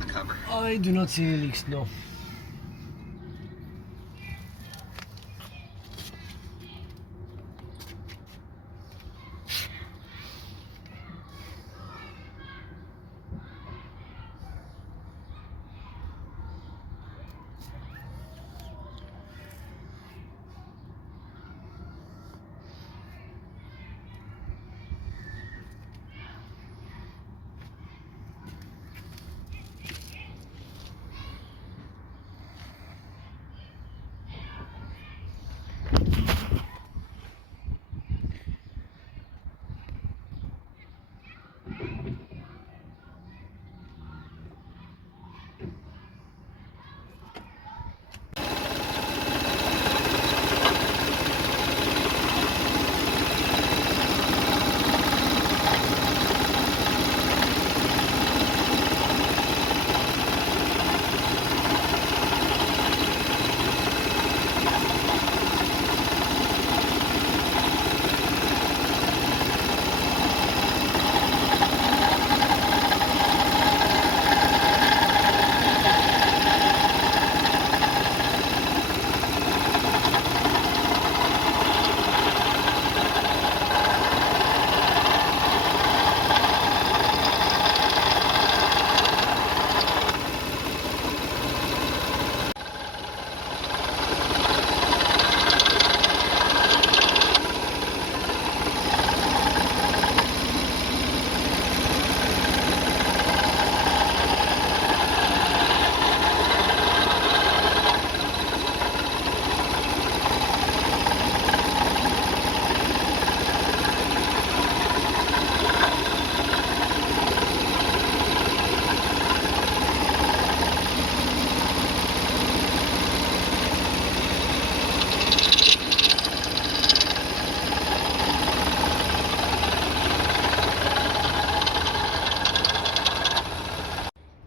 on the cover. I do not see any leaks, no.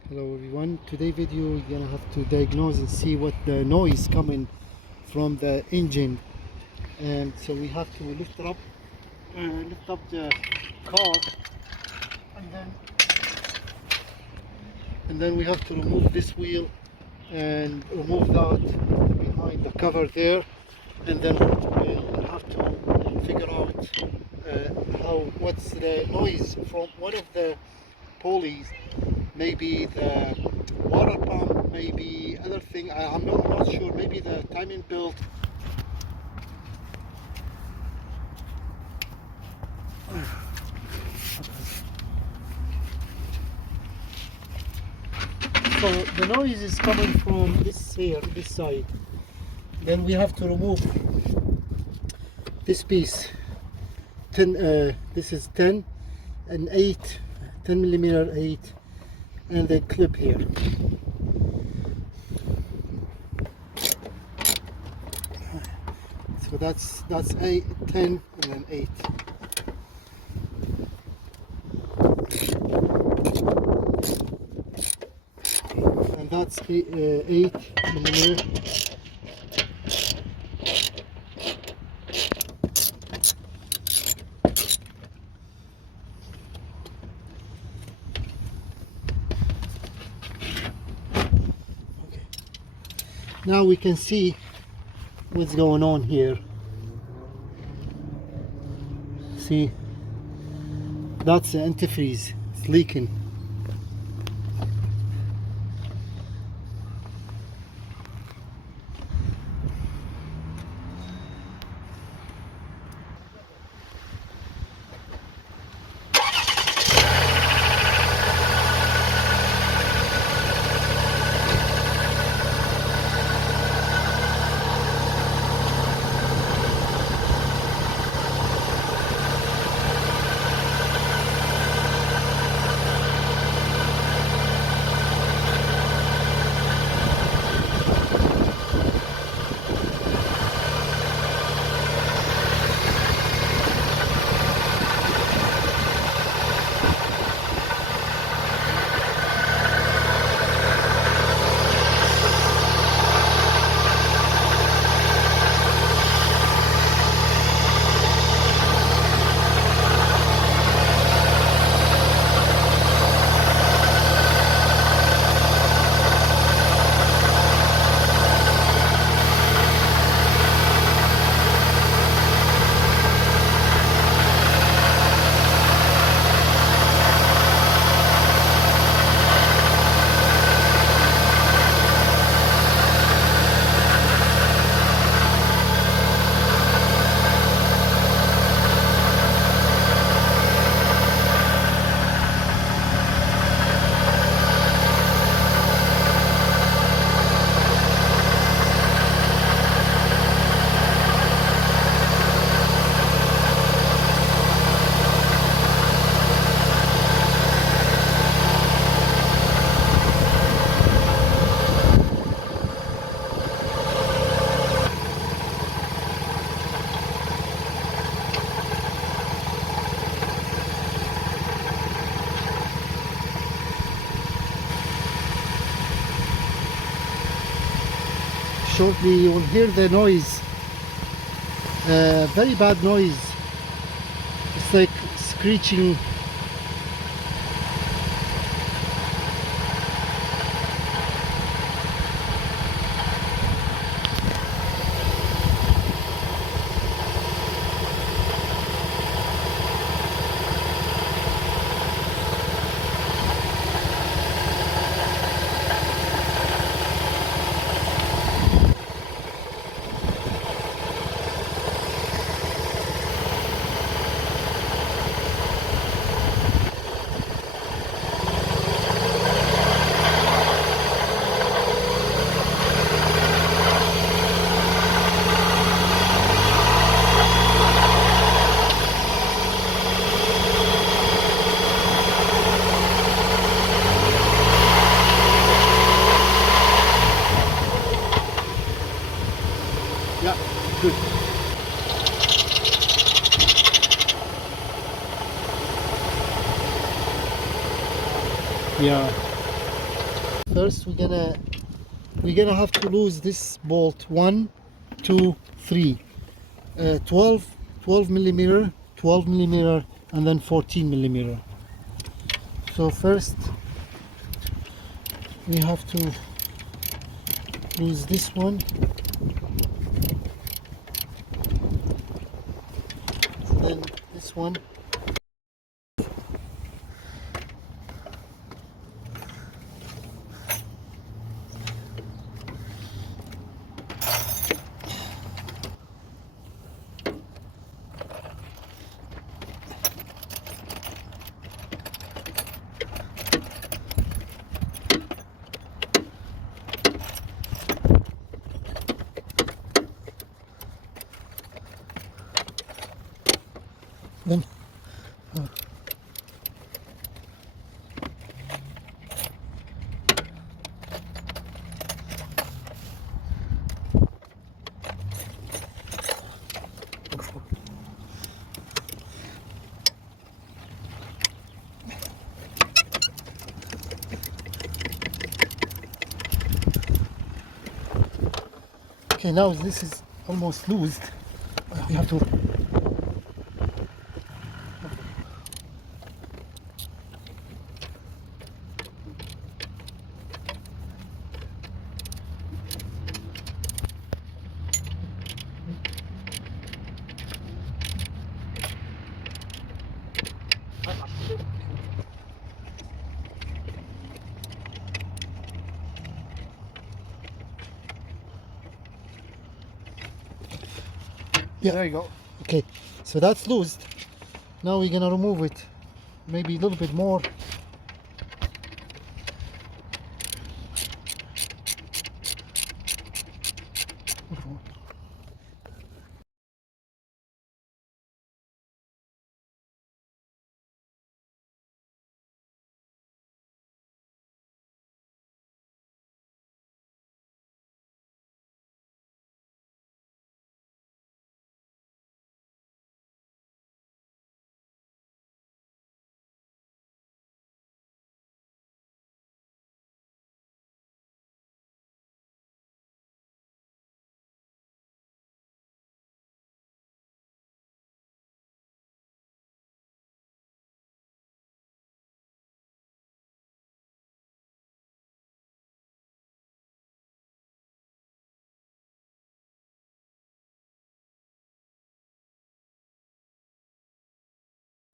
Hello everyone, today's video we're gonna have to diagnose and see what the noise coming from the engine. And so we have to lift up the car, and then we have to remove this wheel and remove that behind the cover there, and then we'll have to figure out what's the noise from one of the pulleys. Maybe the water pump, maybe other thing. I'm not sure. Maybe the timing belt. So the noise is coming from this side. Then we have to remove this piece. This is 10 and 8, 10 millimeter 8. And the clip here. So that's 8, 10, and then 8. And that's 8 millimeter. Now we can see what's going on here. See, that's the antifreeze, it's leaking. shortly you will hear the noise, very bad noise. It's like screeching. Yeah, good. Yeah. First we're gonna have to lose this bolt. 1, 2, 3. 12 millimeter, 12 millimeter, and then 14 millimeter. So first we have to lose this one. And then this one. Then okay, now this is almost loosed. We have to yeah, there you go. Okay, so that's loosed. Now we're gonna remove it, maybe a little bit more.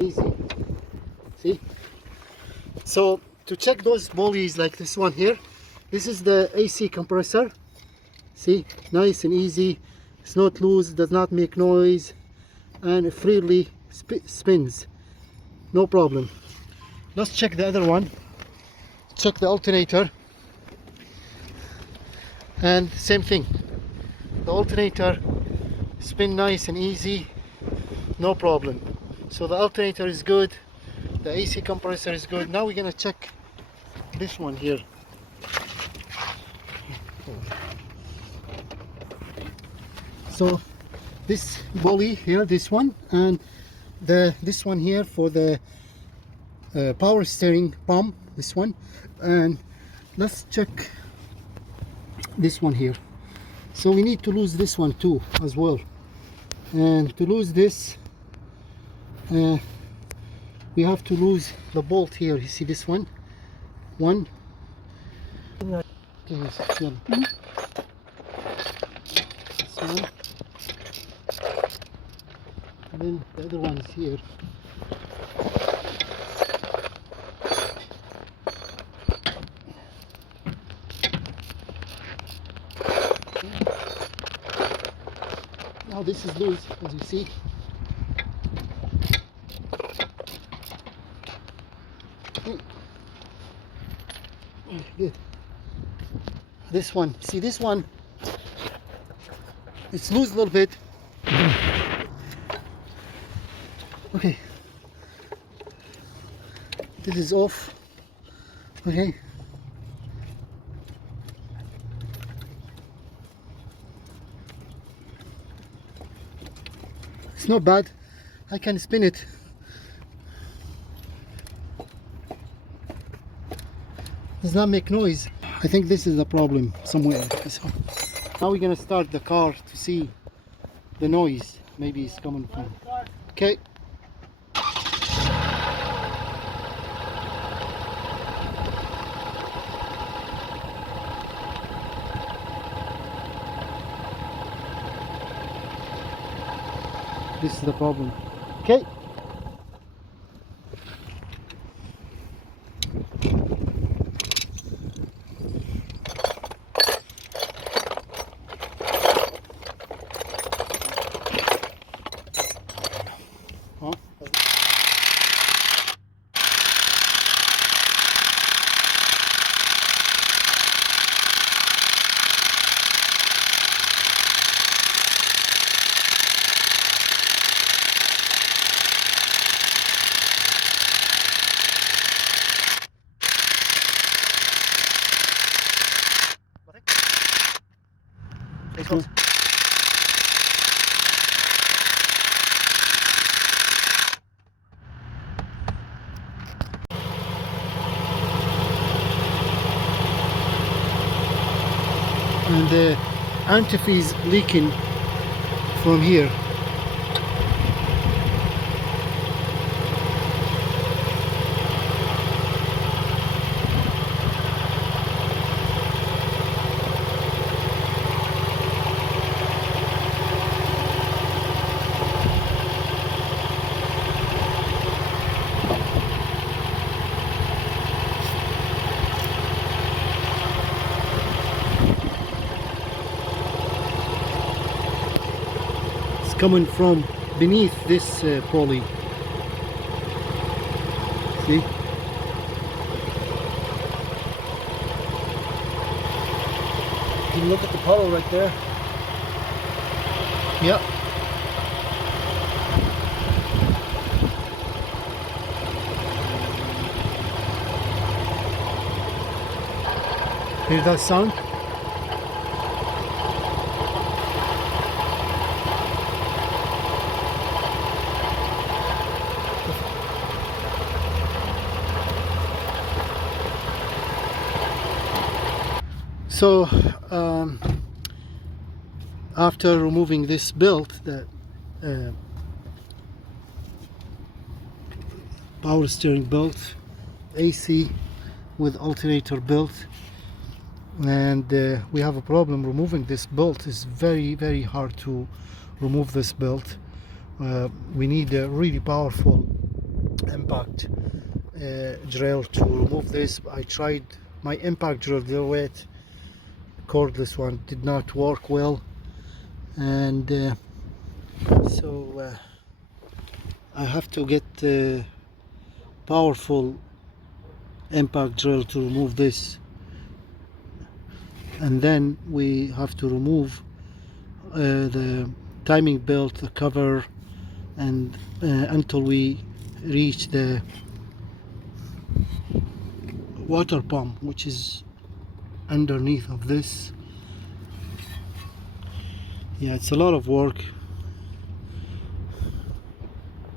Easy. See? So to check those pulleys like this one here, this is the AC compressor. See, nice and easy. It's not loose, does not make noise, and it freely spins. No problem. Let's check the other one. Check the alternator. And same thing. The alternator spin nice and easy. No problem. So the alternator is good. The AC compressor is good. Now we're gonna check this one here. So this pulley here, this one, and this one here for the power steering pump, this one. And let's check this one here. So we need to lose this one too as well. And to lose this, we have to lose the bolt here. You see this one? One. Okay, this one. And then the other one is here. Now this is loose, as you see. Good. This one, see this one, it's loose a little bit. Okay, this is off. Okay, it's not bad. I can spin it. Does not make noise. I think this is the problem somewhere. So now we're gonna start the car to see the noise. Maybe it's coming from. Okay. This is the problem. Okay. Cool. And the antifreeze leaking from here. Coming from beneath this pulley. See? You can look at the puddle right there. Yep. Hear that sound? So after removing this belt, the power steering belt, AC with alternator belt, and we have a problem removing this belt. It's very hard to remove this belt. We need a really powerful impact drill to remove this. I tried my impact drill, the weight cordless one did not work well, and so I have to get a powerful impact drill to remove this, and then we have to remove the timing belt, the cover, and until we reach the water pump, which is underneath of this. Yeah, it's a lot of work.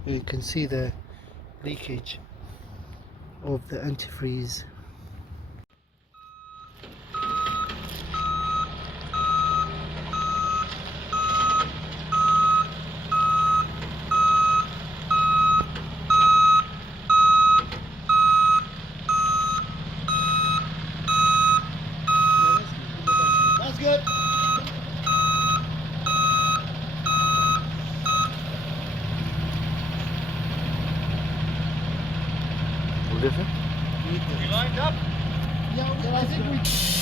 You can see the leakage of the antifreeze. good. What different? You lined up? Yeah, I think we.